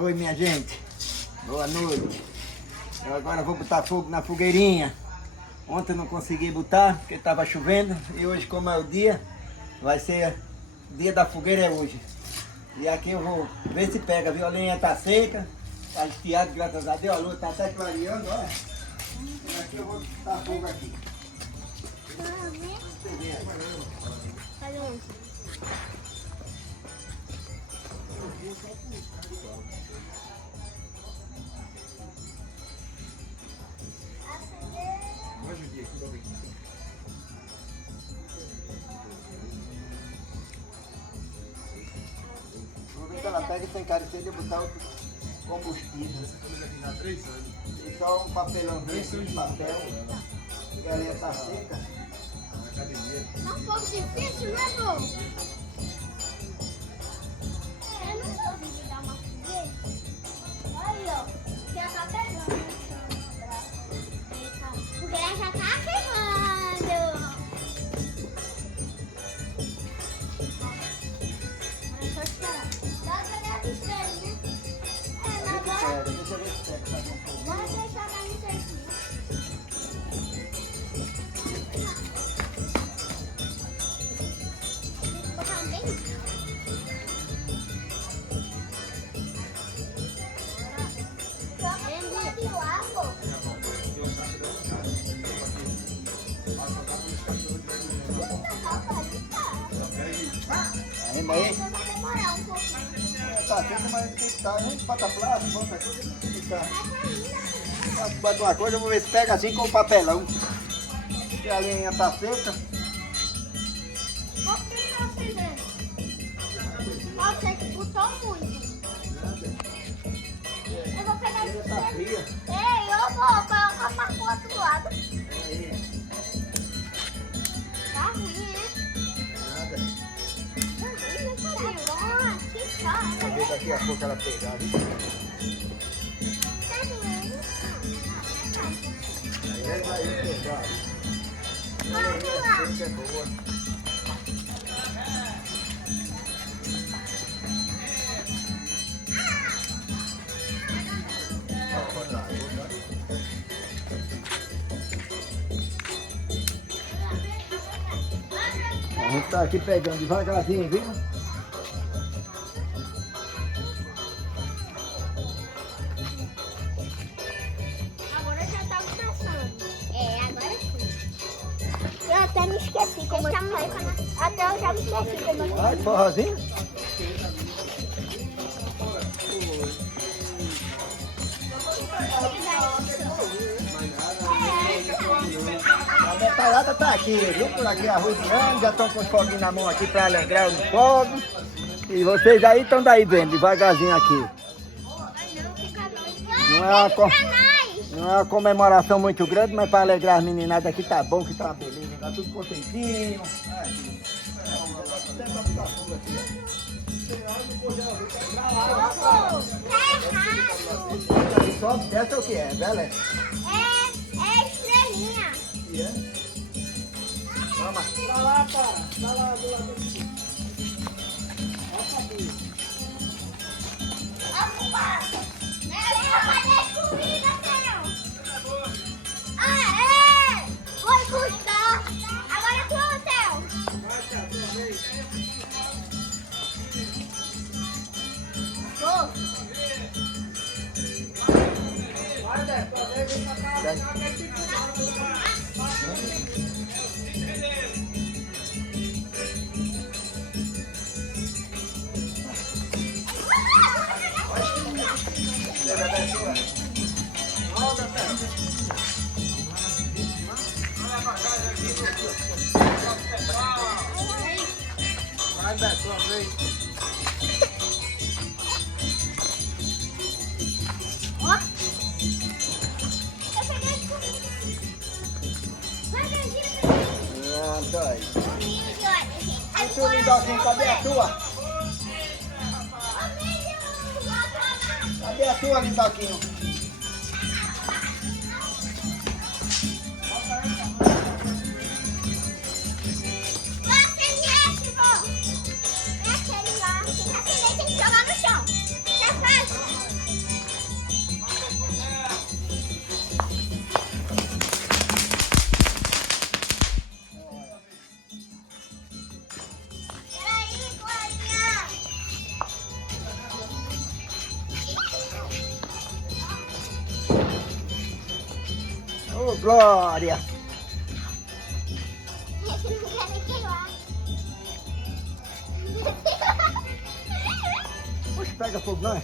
Oi, minha gente. Boa noite. Eu agora vou botar fogo na fogueirinha. Ontem eu não consegui botar porque estava chovendo. E hoje, como é o dia, vai ser o dia da fogueira é hoje. E aqui eu vou ver se pega. A violinha tá seca, tá estiado, graças a Deus. A lua tá até clareando, olha. E aqui eu vou botar fogo aqui. Cadê onde? Vou ver se ela pega e tem carecer de botar outro combustível. Essa câmera aqui dá 3 anos. E só um papelão de papel. A galinha tá seca. Na academia. Tá um pouco difícil, né, vô? Eu não tô ouvindo dar uma fogueira. Aí, ó. Já tá pegando. A fogueira já tá queimando. Agora é só esperar. Dá pra dar pro espelho, né? É, mas agora... Deixa eu ver se pega. Fazer um fogo. Bora deixar mais um certinho. Botar um bem. Ainda aí? Vai demorar um pouquinho. Tá seca, mas tem que estar. A gente bota plástico, bota coisa, tem que estar. Vai ainda. Bota uma coisa, eu vou ver se pega assim com o papelão. Se a linha tá seca. Vou ficar acendendo. Nossa, que botou muito. Eu vou pegar Ela esse tá certo. fria. Ei, eu vou colocar pra pro outro lado. Aí, Tá ruim, né? nada. Tá ruim, né? Tá bom, aqui só. Vamos ver daqui a pouco ela pegar, viu? Tá doendo. Aí vai pegar. Vamos lá. Essa é boa. A gente tá aqui pegando devagarzinho, viu? Agora já tá começando. É, agora sim. Eu até me esqueci como Até eu já me esqueci como eu Vai, forrozinho. A detalhada tá aqui, viu? Por aqui arrozeando, já estão com os foguinhos na mão aqui para alegrar os fogos. E vocês aí estão daí vendo, devagarzinho aqui. Não é uma, não é uma comemoração muito grande, mas para alegrar as meninadas aqui tá bom, que tá uma beleza, tá tudo contentinho. Sobe, desce é o que é, velho? É estrelinha. Vamos. Pra lá, cara. Pra lá, do lado aqui. Foi buscar. Agora é pro hotel. Vou. Vai, Beto, sua vez. Ó. Eu peguei esse comigo. Vai, Virgínia. Ah, dói. Comigo, olha, gente. E tu, Lindoquinho, cadê a tua? Cadê a tua, Lindoquinho? Tem que jogar no chão. Já faz. Ô, Glória! Esse não quer nem queimar. Poxa, pega fogo, não é?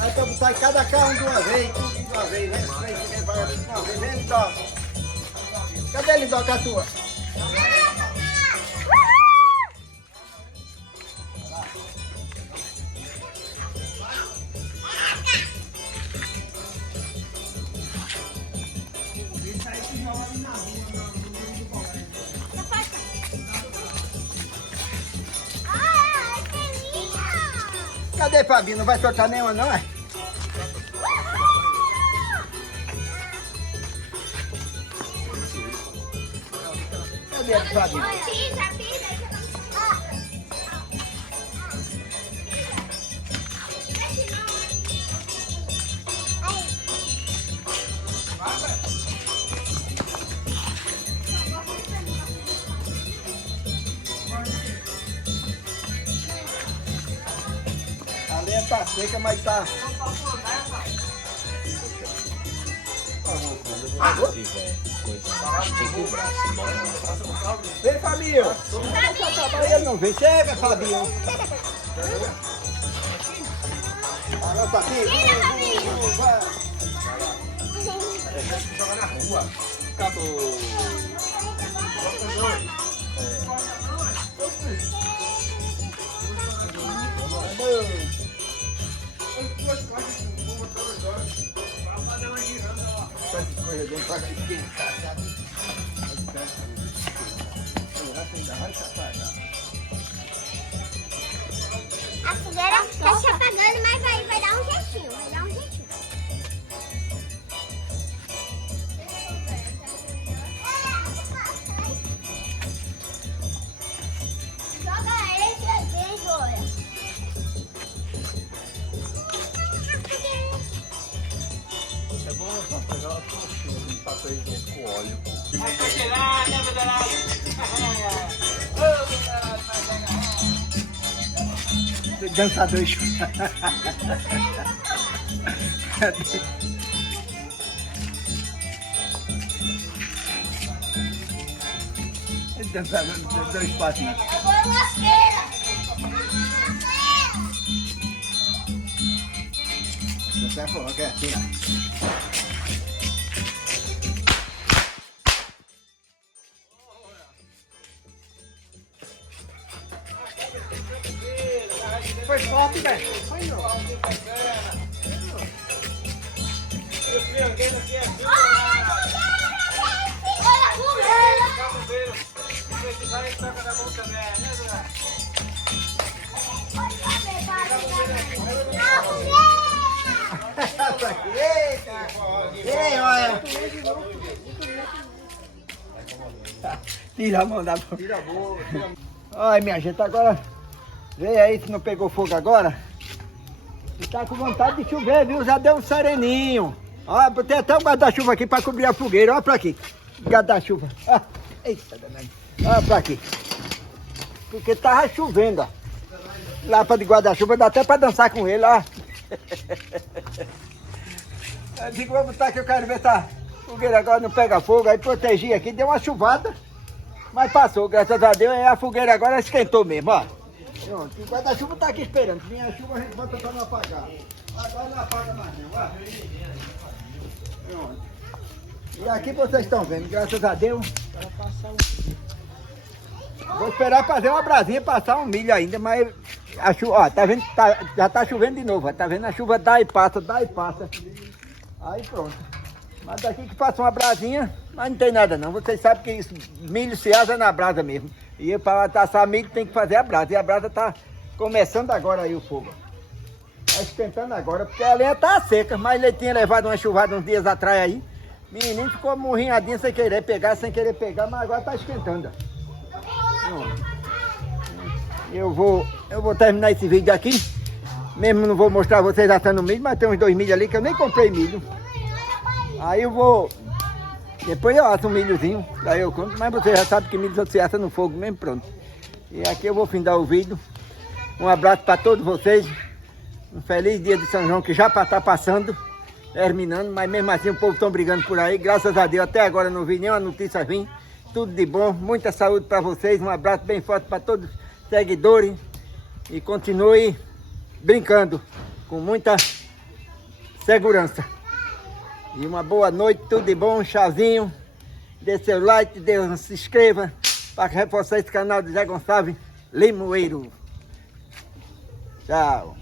Aí pra botar em cada carro de uma vez, tudo de uma vez, né? Vem, Lindó. Cadê Lindó, a tua? Cadê, Fabinho? Não vai soltar nenhuma, não, é? Cadê a Fabinho? Pisa, pisa. A lenha tá seca, mas tá... Se tiver coisa embaixo, tem que cobrar, se morre não. Vem, Fabinho! Ele não vem. Chega, Fabinho! Anota aqui. Vai. Acabou. Essas coisas dentro pra esquentar, sabe? A fogueira tá se apagando, mas vai dar um jeitinho. Vai dar um jeitinho. Joga esse aí, agora. É bom só pegar uma coxinha de papel higiênico com óleo. Dançador. Dançador, dois passos. Agora lasqueira. Você é forró, que é assim, ó. Foi forte, velho. Olha a fogueira. Ei, olha. Tira a mão da boca. Tira a boca, tira a Ai, minha gente, agora... Vê aí se não pegou fogo agora. E tá com vontade de chover, viu? Já deu um sereninho. Ó, botei até um guarda-chuva aqui pra cobrir a fogueira. Olha pra aqui. Guarda-chuva. Ah, eita, danado. Olha pra aqui. Porque tava chovendo, ó. Lapa de guarda-chuva, dá até pra dançar com ele, ó. Eu digo, vou botar aqui, eu quero ver se a fogueira agora não pega fogo. Aí protegi aqui, deu uma chuvada. Mas passou, graças a Deus. E a fogueira agora esquentou mesmo, ó. Pronto, o guarda-chuva tá aqui esperando. Minha chuva a gente bota pra não apagar. Agora não apaga mais não, ó. Pronto. E aqui vocês estão vendo, graças a Deus. Vou esperar fazer uma brasinha passar um milho ainda, mas a chuva, ó, tá vendo? Já tá chovendo de novo, ó, tá vendo? A chuva dá e passa, dá e passa. Aí pronto. Mas daqui que passa uma brasinha, mas não tem nada não. Vocês sabem que isso, milho se asa na brasa mesmo. E para assar milho tem que fazer a brasa. E a brasa tá começando agora aí o fogo. Tá esquentando agora, porque a lenha tá seca. Mas ele tinha levado uma chuvada uns dias atrás aí. Menino ficou morrinhadinho sem querer pegar, mas agora tá esquentando. Eu vou terminar esse vídeo aqui. Mesmo não vou mostrar vocês assando milho, mas tem uns 2 milhos ali que eu nem comprei milho. Aí eu vou... Depois eu asso um milhozinho, daí eu conto, mas você já sabe que milho você assa no fogo mesmo, pronto. E aqui eu vou findar o vídeo. Um abraço para todos vocês. Um feliz dia de São João que já está passando, terminando, mas mesmo assim o povo está brigando por aí. Graças a Deus até agora não vi nenhuma notícia vir. Tudo de bom, muita saúde para vocês. Um abraço bem forte para todos os seguidores. E continue brincando com muita segurança. E uma boa noite, tudo de bom, um chazinho. Dê seu like, se inscreva para reforçar esse canal de Zé Gonçalves Limoeiro. Tchau.